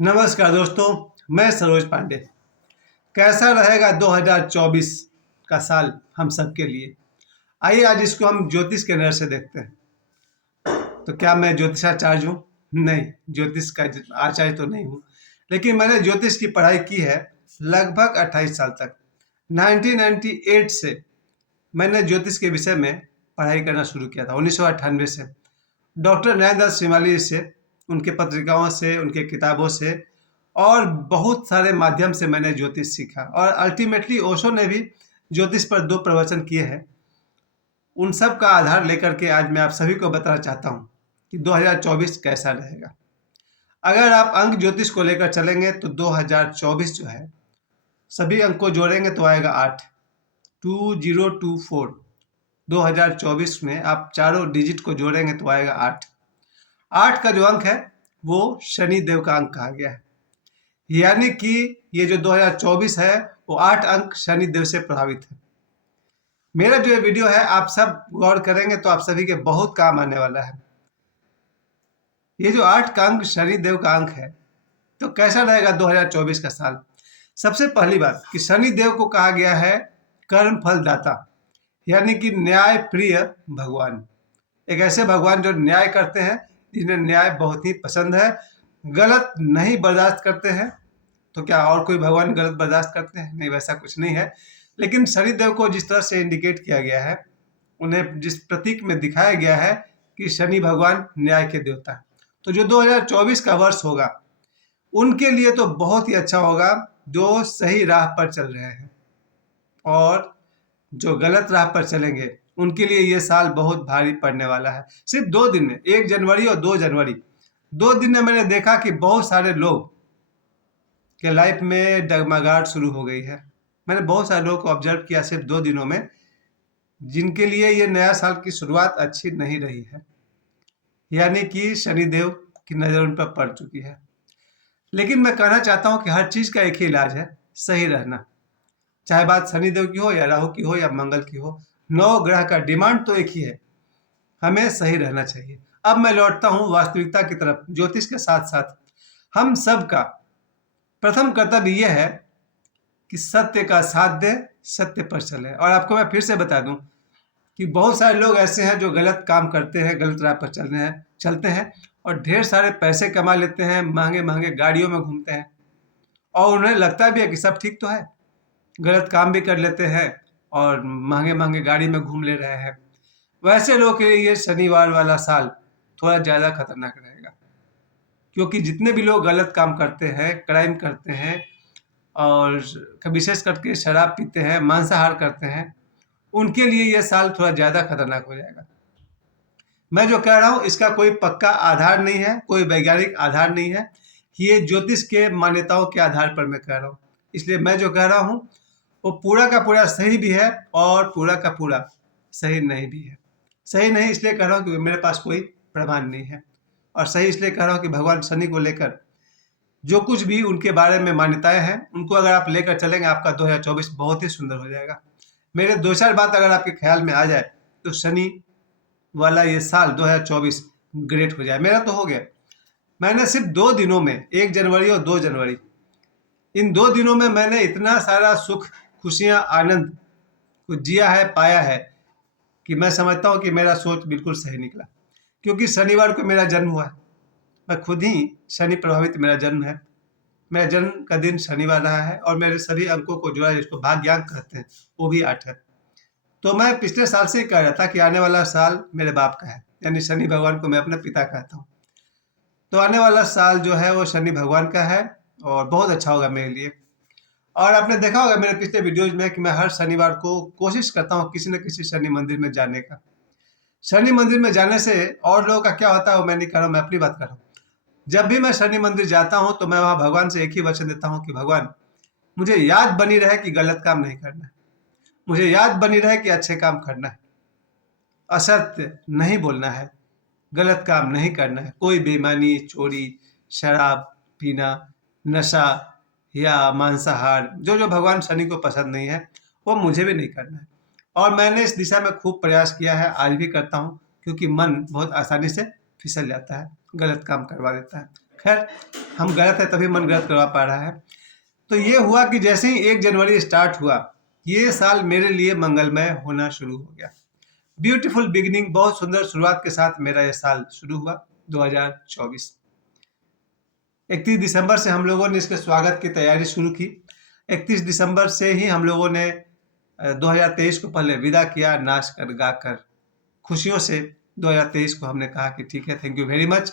नमस्कार दोस्तों, मैं सरोज पांडे। कैसा रहेगा 2024 का साल हम सबके लिए? आइए आज इसको हम ज्योतिष के नज़र से देखते हैं। तो क्या मैं ज्योतिषाचार्य हूँ? नहीं, ज्योतिष का आचार्य तो नहीं हूँ, लेकिन मैंने ज्योतिष की पढ़ाई की है लगभग 28 साल तक। 1998 से मैंने ज्योतिष के विषय में पढ़ाई करना शुरू किया था, 1998 से। डॉक्टर नरेंद्र श्रीमाली से, उनके पत्रिकाओं से, उनके किताबों से और बहुत सारे माध्यम से मैंने ज्योतिष सीखा। और अल्टीमेटली ओशो ने भी ज्योतिष पर 2 प्रवचन किए हैं। उन सब का आधार लेकर के आज मैं आप सभी को बताना चाहता हूँ कि 2024 कैसा रहेगा। अगर आप अंक ज्योतिष को लेकर चलेंगे तो 2024 जो है, सभी अंक को जोड़ेंगे तो आएगा 8, 2024। 2024 में आप चारों डिजिट को जोड़ेंगे तो आएगा 8। 8 का जो अंक है वो शनि देव का अंक कहा गया है, यानी कि ये जो 2024 है वो 8 अंक शनि देव से प्रभावित है। मेरा जो ये वीडियो है आप सब गौर करेंगे तो आप सभी के बहुत काम आने वाला है। ये जो 8 का अंक शनि देव का अंक है, तो कैसा रहेगा 2024 का साल? सबसे पहली बात कि शनि देव को कहा गया है कर्म फल दाता, यानी कि न्याय प्रिय भगवान। एक ऐसे भगवान जो न्याय करते हैं, जिन्हें न्याय बहुत ही पसंद है, गलत नहीं बर्दाश्त करते हैं। तो क्या और कोई भगवान गलत बर्दाश्त करते हैं? नहीं, वैसा कुछ नहीं है। लेकिन शनिदेव को जिस तरह से इंडिकेट किया गया है, उन्हें जिस प्रतीक में दिखाया गया है कि शनि भगवान न्याय के देवता है, तो जो 2024 का वर्ष होगा उनके लिए तो बहुत ही अच्छा होगा, जो सही राह पर चल रहे हैं। और जो गलत राह पर चलेंगे उनके लिए ये साल बहुत भारी पड़ने वाला है। सिर्फ 2 दिन में, 1 जनवरी और 2 जनवरी, 2 दिन में मैंने देखा कि बहुत सारे लोग के लाइफ में डगमगाहट शुरू हो गई है। मैंने बहुत सारे लोगों को ऑब्जर्व किया सिर्फ 2 दिनों में, जिनके लिए ये नया साल की शुरुआत अच्छी नहीं रही है, यानी कि शनिदेव की नज़र उन पर पड़ चुकी है। लेकिन मैं कहना चाहता हूँ कि हर चीज़ का एक ही इलाज है, सही रहना। चाहे बात शनिदेव की हो या राहु की हो या मंगल की हो, 9 ग्रह का डिमांड तो एक ही है, हमें सही रहना चाहिए। अब मैं लौटता हूँ वास्तविकता की तरफ। ज्योतिष के साथ साथ हम सब का प्रथम कर्तव्य यह है कि सत्य का साथ दे, सत्य पर चले। और आपको मैं फिर से बता दूं कि बहुत सारे लोग ऐसे हैं जो गलत काम करते हैं, गलत राह पर चलते हैं और ढेर सारे पैसे कमा लेते हैं, महंगे महंगे गाड़ियों में घूमते हैं और उन्हें लगता भी है कि सब ठीक तो है, गलत काम भी कर लेते हैं और महंगे महंगे गाड़ी में घूम ले रहे हैं। वैसे लोगों के लिए ये शनिवार वाला साल थोड़ा ज़्यादा खतरनाक रहेगा, क्योंकि जितने भी लोग गलत काम करते हैं, क्राइम करते हैं और विशेष करके शराब पीते हैं, मांसाहार करते हैं, उनके लिए ये साल थोड़ा ज़्यादा खतरनाक हो जाएगा। मैं जो कह रहा हूँ इसका कोई पक्का आधार नहीं है, कोई वैज्ञानिक आधार नहीं है, ये ज्योतिष के मान्यताओं के आधार पर मैं कह रहा हूँ। इसलिए मैं जो कह रहा हूँ वो पूरा का पूरा सही भी है और पूरा का पूरा सही नहीं भी है। सही नहीं इसलिए कह रहा हूँ क्योंकि मेरे पास कोई प्रमाण नहीं है, और सही इसलिए कह रहा हूँ कि भगवान शनि को लेकर जो कुछ भी उनके बारे में मान्यताएं हैं, उनको अगर आप लेकर चलेंगे, आपका 2024 बहुत ही सुंदर हो जाएगा। मेरे 2-4 बात अगर आपके ख्याल में आ जाए तो शनि वाला ये साल 2024 ग्रेट हो जाए। मेरा तो हो गया। मैंने सिर्फ 2 दिनों में, 1 जनवरी और 2 जनवरी, इन 2 दिनों में मैंने इतना सारा सुख, खुशियां, आनंद को जिया है, पाया है कि मैं समझता हूँ कि मेरा सोच बिल्कुल सही निकला। क्योंकि शनिवार को मेरा जन्म हुआ है, मैं खुद ही शनि प्रभावित मेरा जन्म है। मेरा जन्म का दिन शनिवार रहा है और मेरे सभी अंकों को जोड़ा, जिसको भाग्यांक कहते हैं, वो भी 8 है। तो मैं पिछले साल से ही कह रहा था कि आने वाला साल मेरे बाप का है, यानी शनि भगवान को मैं अपना पिता कहता हूँ। तो आने वाला साल जो है वो शनि भगवान का है और बहुत अच्छा होगा मेरे लिए। और आपने देखा होगा मेरे पिछले वीडियोज में कि मैं हर शनिवार को कोशिश करता हूँ किसी न किसी शनि मंदिर में जाने का। शनि मंदिर में जाने से और लोगों का क्या होता है वो मैं नहीं कर रहा हूँ, मैं अपनी बात कर रहा हूँ। जब भी मैं शनि मंदिर जाता हूँ तो मैं वहाँ भगवान से एक ही वचन देता हूँ कि भगवान, मुझे याद बनी रहे कि गलत काम नहीं करना है, मुझे याद बनी रहे कि अच्छे काम करना है, असत्य नहीं बोलना है, गलत काम नहीं करना है, कोई बेईमानी, चोरी, शराब पीना, नशा या मांसाहार, जो जो भगवान शनि को पसंद नहीं है, वो मुझे भी नहीं करना है। और मैंने इस दिशा में खूब प्रयास किया है, आज भी करता हूँ, क्योंकि मन बहुत आसानी से फिसल जाता है, गलत काम करवा देता है। खैर हम गलत है तभी मन गलत करवा पा रहा है। तो ये हुआ कि जैसे ही 1 जनवरी स्टार्ट हुआ, ये साल मेरे लिए मंगलमय होना शुरू हो गया। ब्यूटीफुल बिगिनिंग, बहुत सुंदर शुरुआत के साथ मेरा ये साल शुरू हुआ 2024। 31 दिसंबर से हम लोगों ने इसके स्वागत की तैयारी शुरू की। 31 दिसंबर से ही हम लोगों ने 2023 को पहले विदा किया, नाच कर गा कर खुशियों से 2023 को हमने कहा कि ठीक है, थैंक यू वेरी मच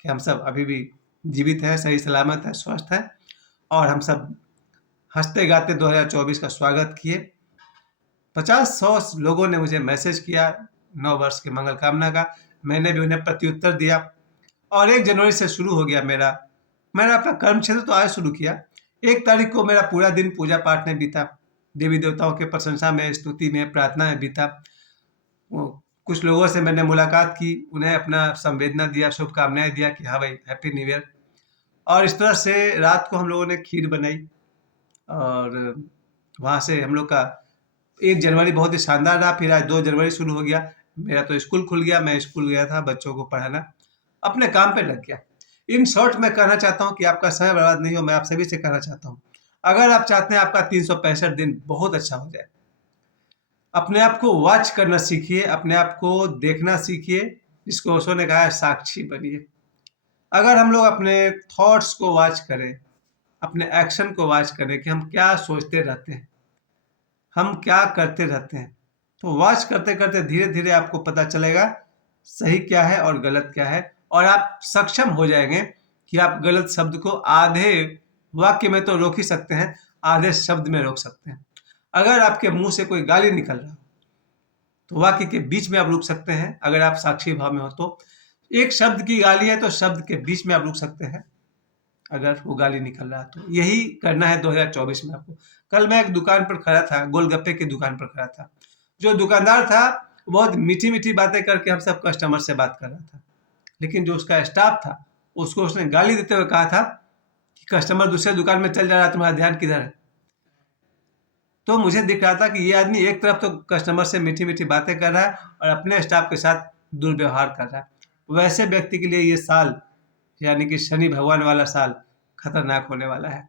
कि हम सब अभी भी जीवित हैं, सही सलामत हैं, स्वस्थ हैं, और हम सब हंसते गाते 2024 का स्वागत किए। 50-100 लोगों ने मुझे मैसेज किया नव वर्ष की मंगल कामना का, मैंने भी उन्हें प्रत्युत्तर दिया, और 1 जनवरी से शुरू हो गया मैंने अपना कर्म क्षेत्र तो आज शुरू किया। 1 तारीख को मेरा पूरा दिन पूजा पाठ में बीता, देवी देवताओं के प्रशंसा में, स्तुति में, प्रार्थना में बीता। कुछ लोगों से मैंने मुलाकात की, उन्हें अपना संवेदना दिया, शुभकामनाएं दिया कि हाँ भाई हैप्पी न्यू ईयर। और इस तरह से रात को हम लोगों ने खीर बनाई, और वहाँ से हम लोग का 1 जनवरी बहुत ही शानदार रहा। फिर आज 2 जनवरी शुरू हो गया, मेरा तो स्कूल खुल गया, मैं स्कूल गया था बच्चों को पढ़ाना, अपने काम पे लग गया। इन शॉर्ट मैं कहना चाहता हूँ कि आपका समय बर्बाद नहीं हो। मैं आप सभी से कहना चाहता हूँ, अगर आप चाहते हैं आपका 365 दिन बहुत अच्छा हो जाए, अपने आप को वॉच करना सीखिए, अपने आप को देखना सीखिए, जिसको ओशो ने कहा है साक्षी बनिए। अगर हम लोग अपने थॉट्स को वॉच करें, अपने एक्शन को वॉच करें कि हम क्या सोचते रहते हैं, हम क्या करते रहते हैं, तो वॉच करते करते धीरे धीरे आपको पता चलेगा सही क्या है और गलत क्या है, और आप सक्षम हो जाएंगे कि आप गलत शब्द को आधे वाक्य में तो रोक ही सकते हैं, आधे शब्द में रोक सकते हैं। अगर आपके मुंह से कोई गाली निकल रहा हो तो वाक्य के बीच में आप रुक सकते हैं, अगर आप साक्षी भाव में हो तो। एक शब्द की गाली है तो शब्द के बीच में आप रुक सकते हैं, अगर वो गाली निकल रहा तो। यही करना है 2024 में आपको। कल मैं एक दुकान पर खड़ा था, गोलगप्पे की दुकान पर खड़ा था। जो दुकानदार था बहुत मीठी मीठी बातें करके हम सब कस्टमर से बात कर रहा था, लेकिन जो उसका स्टाफ था उसको उसने गाली देते हुए कहा था कि कस्टमर दूसरे दुकान में चल जा रहा है, तुम्हारा ध्यान किधर है। तो मुझे दिख रहा था कि ये आदमी एक तरफ तो कस्टमर से मीठी मीठी बातें कर रहा है और अपने स्टाफ के साथ दुर्व्यवहार कर रहा है। वैसे व्यक्ति के लिए ये साल, यानी कि शनि भगवान वाला साल, खतरनाक होने वाला है।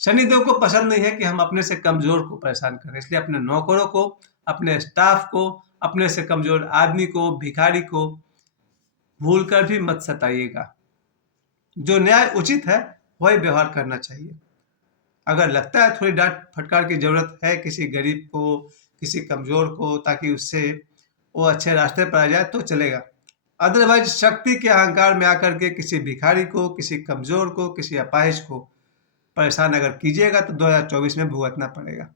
शनिदेव को पसंद नहीं है कि हम अपने से कमजोर को परेशान करें, इसलिए अपने नौकरों को, अपने स्टाफ को, अपने से कमजोर आदमी को, भिखारी को भूल कर भी मत सताइएगा। जो न्याय उचित है वही व्यवहार करना चाहिए। अगर लगता है थोड़ी डांट फटकार की जरूरत है किसी गरीब को, किसी कमजोर को, ताकि उससे वो अच्छे रास्ते पर आ जाए तो चलेगा। अदरवाइज शक्ति के अहंकार में आकर के किसी भिखारी को, किसी कमजोर को, किसी अपाहिज को परेशान अगर कीजिएगा तो 2024 में भुगतना पड़ेगा।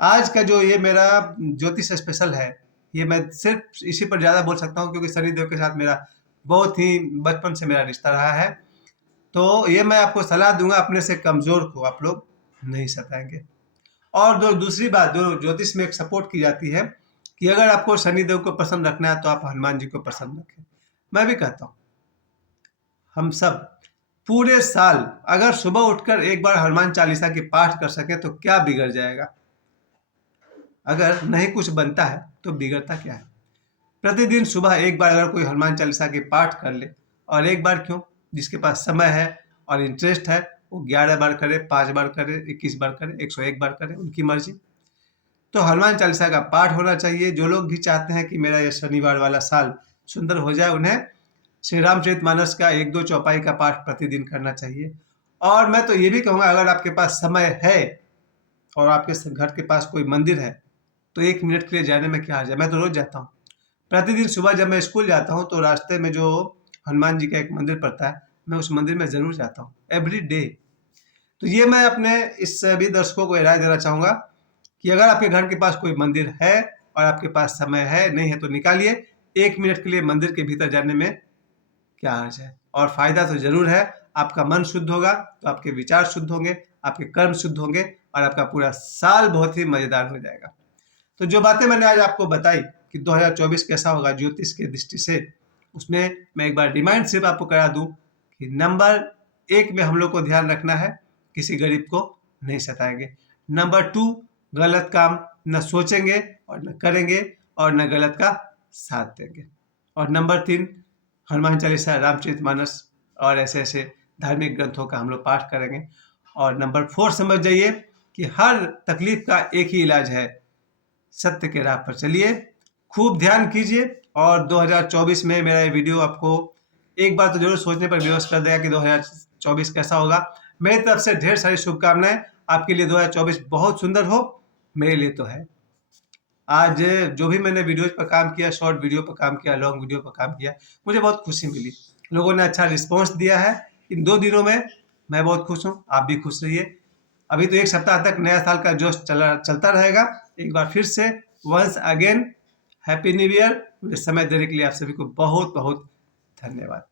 आज का जो ये मेरा ज्योतिष स्पेशल है, ये मैं सिर्फ इसी पर ज़्यादा बोल सकता हूँ क्योंकि शनिदेव के साथ मेरा बहुत ही बचपन से मेरा रिश्ता रहा है। तो ये मैं आपको सलाह दूंगा, अपने से कमज़ोर को आप लोग नहीं सताएंगे। और जो दूसरी बात जो ज्योतिष में एक सपोर्ट की जाती है कि अगर आपको शनिदेव को पसंद रखना है तो आप हनुमान जी को पसंद रखें। मैं भी कहता हूँ हम सब पूरे साल अगर सुबह उठकर एक बार हनुमान चालीसा की पाठ कर सके तो क्या बिगड़ जाएगा। अगर नहीं कुछ बनता है तो बिगड़ता क्या है। प्रतिदिन सुबह एक बार अगर कोई हनुमान चालीसा की पाठ कर ले, और एक बार क्यों, जिसके पास समय है और इंटरेस्ट है वो 11 बार करे, 5 बार करे, 21 बार करे, 101 बार करे, उनकी मर्जी। तो हनुमान चालीसा का पाठ होना चाहिए। जो लोग भी चाहते हैं कि मेरा ये शनिवार वाला साल सुंदर हो जाए, उन्हें श्री रामचरितमानस का 1-2 चौपाई का पाठ प्रतिदिन करना चाहिए। और मैं तो ये भी कहूँगा, अगर आपके पास समय है और आपके घर के पास कोई मंदिर है तो 1 मिनट के लिए जाने में क्या हर्ज है। मैं तो रोज जाता हूँ। प्रतिदिन सुबह जब मैं स्कूल जाता हूँ तो रास्ते में जो हनुमान जी का एक मंदिर पड़ता है, मैं उस मंदिर में जरूर जाता हूँ एवरी डे। तो ये मैं अपने इस सभी दर्शकों को राय देना चाहूँगा कि अगर आपके घर के पास कोई मंदिर है और आपके पास समय है, नहीं है तो निकालिए। 1 मिनट के लिए मंदिर के भीतर जाने में क्या हर्ज है, और फायदा तो जरूर है। आपका मन शुद्ध होगा तो आपके विचार शुद्ध होंगे, आपके कर्म शुद्ध होंगे, और आपका पूरा साल बहुत ही मजेदार हो जाएगा। तो जो बातें मैंने आज आपको बताई कि 2024 कैसा होगा ज्योतिष के दृष्टि से, उसमें मैं एक बार रिमाइंड सिर्फ आपको करा दूं कि नंबर 1 में हम लोग को ध्यान रखना है, किसी गरीब को नहीं सताएंगे। नंबर 2, गलत काम न सोचेंगे और न करेंगे और न गलत का साथ देंगे। और नंबर 3, हनुमान चालीसा, रामचरितमानस और ऐसे ऐसे धार्मिक ग्रंथों का हम लोग पाठ करेंगे। और नंबर 4 समझ जाइए कि हर तकलीफ का एक ही इलाज है, सत्य के राह पर चलिए, खूब ध्यान कीजिए। और 2024 में मेरा ये वीडियो आपको एक बार तो जरूर सोचने पर विवश कर देगा कि 2024 कैसा होगा। मेरी तरफ से ढेर सारी शुभकामनाएं, आपके लिए 2024 बहुत सुंदर हो, मेरे लिए तो है। आज जो भी मैंने वीडियोज पर काम किया, शॉर्ट वीडियो पर काम किया, लॉन्ग वीडियो पर काम किया, मुझे बहुत खुशी मिली। लोगों ने अच्छा रिस्पॉन्स दिया है। इन 2 दिनों में मैं बहुत खुश हूँ, आप भी खुश रहिए। अभी तो 1 सप्ताह तक नया साल का जोश चलता रहेगा। एक बार फिर से once again happy new year. मुझे समय देने के लिए आप सभी को बहुत बहुत धन्यवाद।